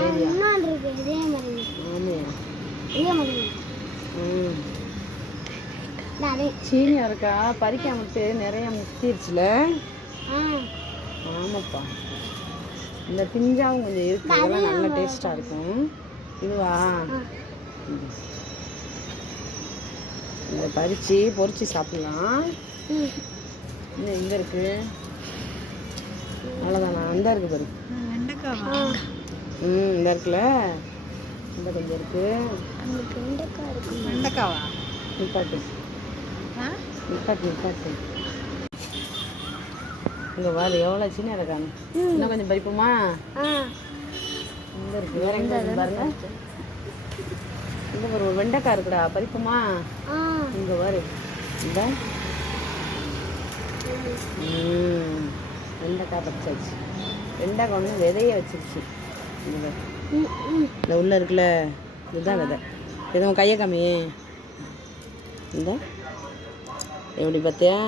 சரியா? சீனியா இருக்கா பறிக்காமட்டு நிறைய முத்திருச்சுல. ஆமாப்பா, இந்த பிஞ்சாவும் கொஞ்சம் இருக்கு, அதெல்லாம் நல்ல டேஸ்டா இருக்கும். இதுவா இதை பறிச்சு பொரிச்சு சாப்பிடலாம். இன்னும் எங்க இருக்கு? அவ்வளோதானா? அந்த இருக்கு பாரு. இந்த இருக்குல்ல, இந்த கொஞ்சம் இருக்கு. வெண்டைக்காவா? நிப்பாட்டு நிப்பாட்டு நிப்பாட்டு. இங்கே பாரு எவ்வளோ சின்ன இருக்கான்னு. இன்னும் கொஞ்சம் பறிப்போமா? இந்த இருக்கு. வேற எங்க இருக்கு பாருங்க. இந்த ஒரு வெண்டைக்காய் இருக்குடா, பறிப்போமா? இங்கே பாரு, இந்த வெண்டைக்காய் பறிச்சாச்சு. வெண்டைக்காய் ஒன்று விதைய வச்சிருச்சு. இந்த உள்ள இருக்குல்ல, இதுதான் விதை. எதுவும் கையை காமியே. இந்த எப்படி பார்த்தியா?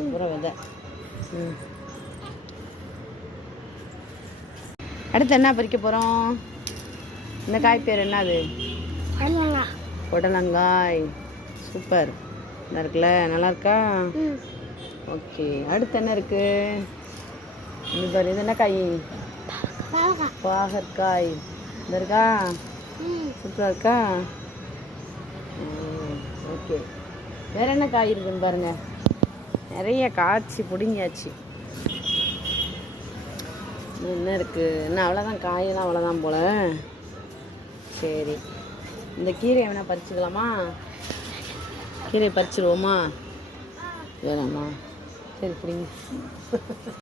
அப்புறம் விதை. அடுத்து என்ன பறிக்க போகிறோம்? இந்த காய் பேர் என்னது? புடலங்காய். சூப்பர். நல்லா இருக்குல்ல? நல்லா இருக்கா? ஓகே. அடுத்து என்ன இருக்கு? இது பாரு, இது என்ன காய்? பாகற்காய். இந்த இருக்கா? சூப்பராக இருக்கா? ஓகே. வேற என்ன காய் இருக்குன்னு பாருங்க. நிறைய காய்ச்சி பிடுங்கியாச்சு. என்ன இருக்கு? என்ன அவ்வளோதான், காயெல்லாம் அவ்வளோதான் போல. சரி, இந்த கீரையை வேணா பறிச்சுக்கலாமா? கீரையை பறிச்சிடுவோமா? வேணாமா? சரி, பிடிங்க.